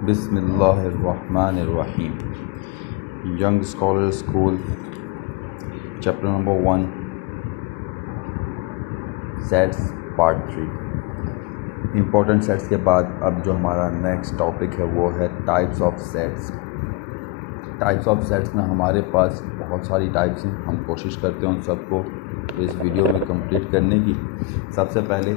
बिस्मिल्लाहिर्रहमानिर्रहीम। Young scholar school, chapter number 1, sets part 3। Important sets के बाद अब जो हमारा नेक्स्ट टॉपिक है वो है types of sets. Types of sets में हमारे पास बहुत सारी टाइप्स हैं, हम कोशिश करते हैं उन सबको इस वीडियो में कंप्लीट करने की। सबसे पहले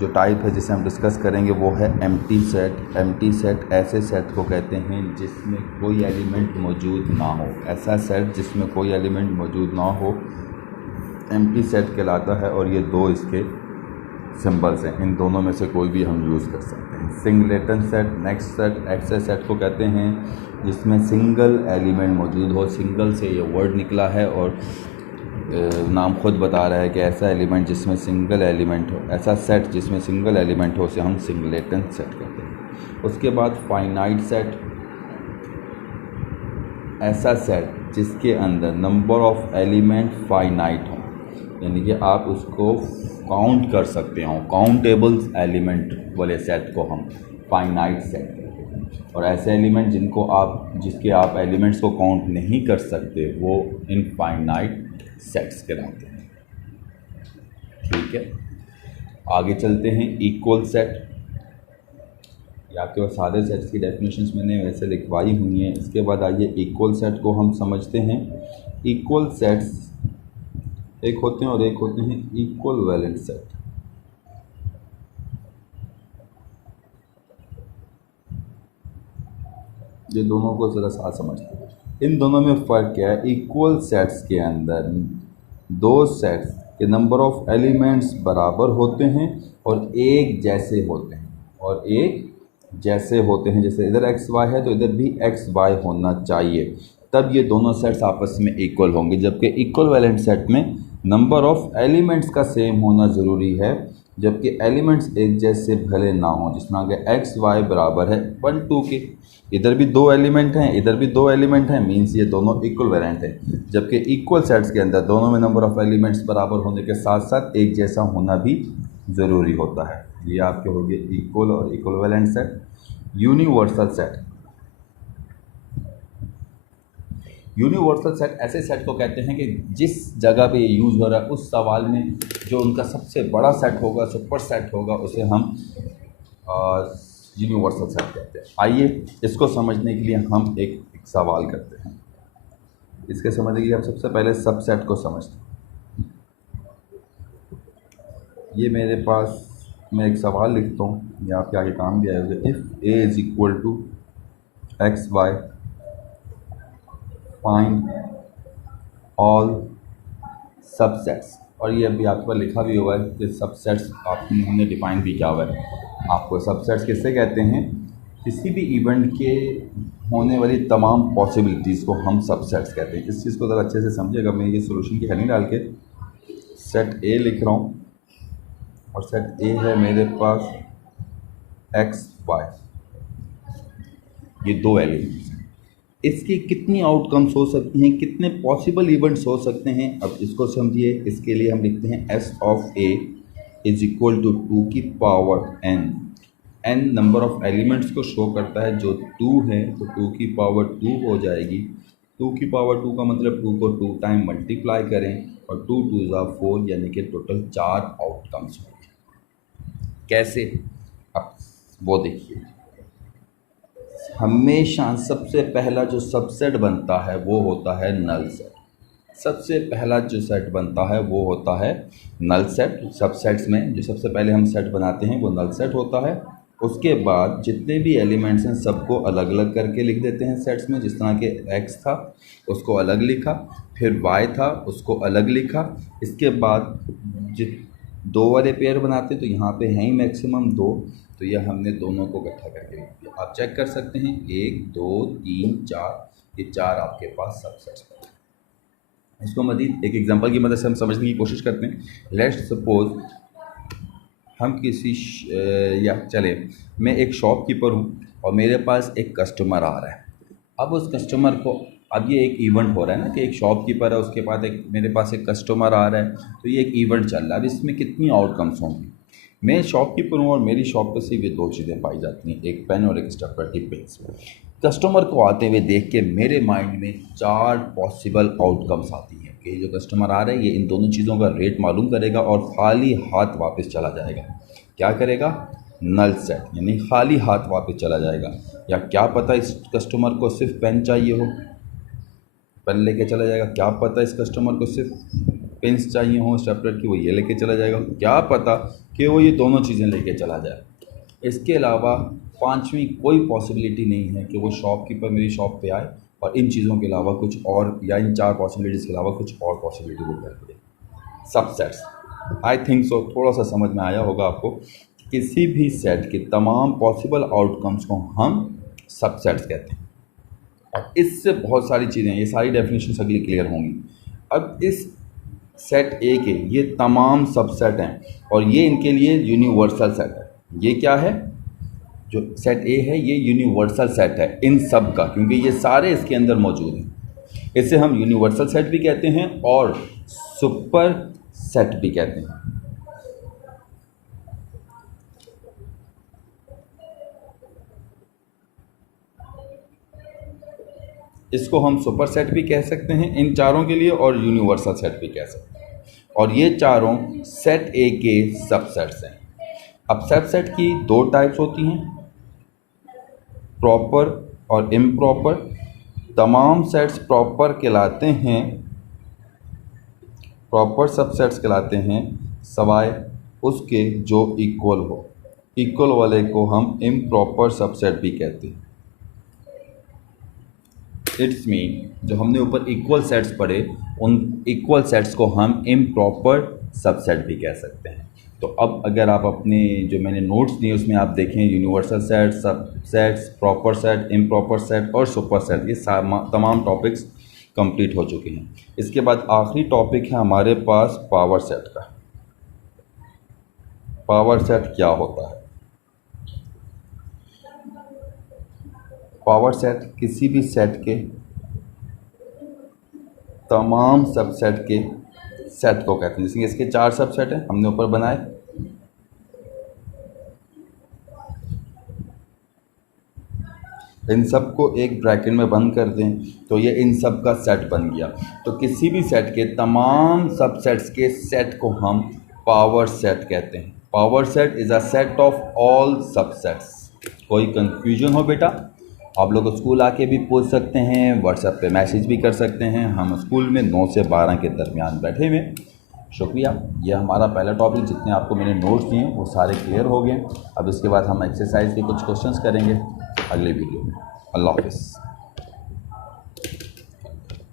जो टाइप है जिसे हम डिस्कस करेंगे वो है एम्प्टी सेट। एम्प्टी सेट ऐसे सेट को कहते हैं जिसमें कोई एलिमेंट मौजूद ना हो। ऐसा सेट जिसमें कोई एलिमेंट मौजूद ना हो एम्प्टी सेट कहलाता है, और ये दो इसके सिंबल्स हैं, इन दोनों में से कोई भी हम यूज़ कर सकते हैं। सिंगलेटन सेट, नेक्स्ट सेट, ऐसे सेट को कहते हैं जिसमें सिंगल एलिमेंट मौजूद हो। सिंगल से ये वर्ड निकला है और नाम खुद बता रहा है कि ऐसा एलिमेंट जिसमें सिंगल एलिमेंट हो, ऐसा सेट जिसमें सिंगल एलिमेंट हो, उसे हम सिंगलेटन सेट कहते हैं। उसके बाद फाइनाइट सेट, ऐसा सेट जिसके अंदर नंबर ऑफ एलिमेंट फाइनाइट हो, यानी कि आप उसको काउंट कर सकते हो। काउंटेबल एलिमेंट वाले सेट को हम फाइनाइट सेट कहते हैं। और ऐसे एलिमेंट जिसके आप एलिमेंट्स को काउंट नहीं कर सकते वो इनफाइनाइट सेट्स कहलाते हैं। ठीक है, आगे चलते हैं। इक्वल सेट, ये आपके पास सारे सेट्स की डेफिनेशंस मैंने वैसे लिखवाई हुई हैं। इसके बाद आइए इक्वल सेट को हम समझते हैं। इक्वल सेट्स एक होते हैं और एक होते हैं इक्वल वैलेंट सेट। ये दोनों को ज़रा साथ समझते हैं। इन दोनों में फ़र्क क्या है? इक्वल सेट्स के अंदर दो सेट्स के नंबर ऑफ एलिमेंट्स बराबर होते हैं और एक जैसे होते हैं, जैसे इधर एक्स वाई है तो इधर भी एक्स वाई होना चाहिए, तब ये दोनों सेट्स आपस में इक्वल होंगे। जबकि इक्वल वैलेंट सेट में नंबर ऑफ एलिमेंट्स का सेम होना ज़रूरी है, जबकि एलिमेंट्स एक जैसे भले ना हों। जिस तरह के एक्स वाई बराबर है 1 2 के, इधर भी दो एलिमेंट हैं, इधर भी दो एलिमेंट हैं, मीन्स ये दोनों इक्वल वैलेंट हैं। जबकि इक्वल सेट्स के अंदर दोनों में नंबर ऑफ एलिमेंट्स बराबर होने के साथ साथ एक जैसा होना भी ज़रूरी होता है। ये आपके हो गए इक्वल और equivalent set. Universal set, universal set ऐसे सेट को कहते हैं कि जिस जगह पे ये यूज़ हो रहा है उस सवाल में जो उनका सबसे बड़ा सेट होगा, सुपर सेट होगा, उसे हम यूनिवर्सल सेट कहते हैं। आइए इसको समझने के लिए हम एक सवाल करते हैं। इसके समझने के लिए हम सबसे पहले सबसेट को समझते हैं। ये मेरे पास मैं एक सवाल लिखता हूँ, ये आपके आगे काम भी आएगा। If A is equal to X Y, find all subsets. और ये अभी आपके पास लिखा भी हुआ है कि सबसेट्स हमने डिफाइन भी किया हुआ है। आपको सबसेट्स किससे कहते हैं? किसी भी इवेंट के होने वाली तमाम पॉसिबिलिटीज़ को हम सबसेट्स कहते हैं। इस चीज़ को ज़रा अच्छे से समझिएगा। मैं ये सॉल्यूशन की हेडिंग डाल के सेट ए लिख रहा हूँ, और सेट ए है मेरे पास एक्स वाई, ये दो एलिमेंट्स हैं। इसकी कितनी आउटकम्स हो सकती हैं, कितने पॉसिबल इवेंट्स हो सकते हैं, अब इसको समझिए। इसके लिए हम लिखते हैं S of A is equal to 2 की power n। n number of elements को शो करता है, जो 2 है तो 2 की पावर 2 हो जाएगी। 2 की पावर 2 का मतलब 2 को 2 टाइम मल्टीप्लाई करें और 2 2 ज़ा 4, यानी कि टोटल 4 आउटकम्स होंगे। कैसे? अब वो देखिए, हमेशा सबसे पहला जो सबसेट बनता है वो होता है नल सेट। सबसे पहला जो सेट बनता है वो होता है नल सेट। सबसेट्स में जो सबसे पहले हम सेट बनाते हैं वो नल सेट होता है। उसके बाद जितने भी एलिमेंट्स हैं सबको अलग अलग करके लिख देते हैं सेट्स में। जिस तरह के एक्स था उसको अलग लिखा, फिर वाई था उसको अलग लिखा। इसके बाद जित दो वाले पेयर बनाते तो यहाँ पे हैं ही मैक्सिमम 2, तो यह हमने दोनों को इकट्ठा करके लिख दिया। आप चेक कर सकते हैं 1 2 3 4, ये 4 आपके पास सबसेट्स हैं। इसको मज़ीद एक एग्जांपल की मदद से हम समझने की कोशिश करते हैं। लेट्स सपोज हम मैं एक शॉपकीपर हूँ और मेरे पास एक कस्टमर आ रहा है। अब उस कस्टमर को, अब ये एक इवेंट हो रहा है ना कि एक शॉपकीपर है, उसके बाद मेरे पास एक कस्टमर आ रहा है, तो ये एक इवेंट चल रहा है। अब इसमें कितनी आउटकम्स होंगी? मैं शॉपकीपर हूँ और मेरी शॉप पर सिर्फ ये दो चीज़ें पाई जाती हैं, एक पेन और एक स्टेपलर की पेंस। कस्टमर को आते हुए देख के मेरे माइंड में चार पॉसिबल आउटकम्स आती हैं कि जो कस्टमर आ रहा है ये इन दोनों चीज़ों का रेट मालूम करेगा और खाली हाथ वापस चला जाएगा। क्या करेगा? नल सेट, यानी खाली हाथ वापस चला जाएगा। या क्या पता इस कस्टमर को सिर्फ पेन चाहिए हो, पेन लेके चला जाएगा। क्या पता इस कस्टमर को सिर्फ पेन्स चाहिए हो स्टेपलर की, वो ये लेके चला जाएगा। क्या पता कि वो ये दोनों चीज़ें लेके चला जाए। इसके अलावा पांचवी कोई पॉसिबिलिटी नहीं है कि वो शॉपकीपर मेरी शॉप पे आए और इन चीज़ों के अलावा कुछ और, या इन चार पॉसिबिलिटीज़ के अलावा कुछ और पॉसिबिलिटी वो कर दे। सबसेट्स, आई थिंक सो थोड़ा सा समझ में आया होगा आपको। किसी भी सेट के तमाम पॉसिबल आउटकम्स को हम सबसेट्स कहते हैं। और इससे बहुत सारी चीज़ें, ये सारी डेफिनेशन अगली क्लियर होंगी। अब इस सेट ए के ये तमाम सबसेट हैं और ये इनके लिए यूनिवर्सल सेट है। ये क्या है? जो सेट ए है ये यूनिवर्सल सेट है इन सब का, क्योंकि ये सारे इसके अंदर मौजूद हैं। इसे हम यूनिवर्सल सेट भी कहते हैं और सुपर सेट भी कहते हैं। इसको हम सुपर सेट भी कह सकते हैं इन चारों के लिए और यूनिवर्सल सेट भी कह सकते हैं। और ये चारों सेट ए के सबसेट्स हैं। अब सबसेट की दो टाइप्स होती हैं, प्रॉपर और इम्प्रॉपर। तमाम सेट्स प्रॉपर कहलाते हैं, प्रॉपर सबसेट्स कहलाते हैं, सवाए उसके जो इक्वल हो। इक्वल वाले को हम इम्प्रॉपर सबसेट भी कहते हैं। इट्स मीन जो हमने ऊपर इक्वल सेट्स पढ़े, उन इक्वल सेट्स को हम इम्प्रॉपर सबसेट भी कह सकते हैं। तो अब अगर आप अपने जो मैंने नोट्स दिए उसमें आप देखें, universal set, subsets, proper set, improper set और सुपर सेट, ये तमाम टॉपिक्स कंप्लीट हो चुके हैं। इसके बाद आखिरी टॉपिक है हमारे पास पावर सेट का। पावर सेट क्या होता है? पावर सेट किसी भी सेट के तमाम सबसेट के सेट को कहते हैं। जैसे कि इसके चार सबसेट हैं हमने ऊपर बनाए, इन सब को एक ब्रैकेट में बंद कर दें तो ये इन सब का सेट बन गया। तो किसी भी सेट के तमाम सबसेट्स के सेट को हम पावर सेट कहते हैं। Power set is a set of all subsets. कोई कंफ्यूजन हो बेटा, आप लोग स्कूल आके भी पूछ सकते हैं, व्हाट्सएप पे मैसेज भी कर सकते हैं। हम स्कूल में 9 से 12 के दरमियान बैठे हुए। शुक्रिया। ये हमारा पहला टॉपिक, जितने आपको मैंने नोट्स दिए वो सारे क्लियर हो गए। अब इसके बाद हम एक्सरसाइज के कुछ क्वेश्चंस करेंगे अगले वीडियो में। अल्लाह हाफ़िज़।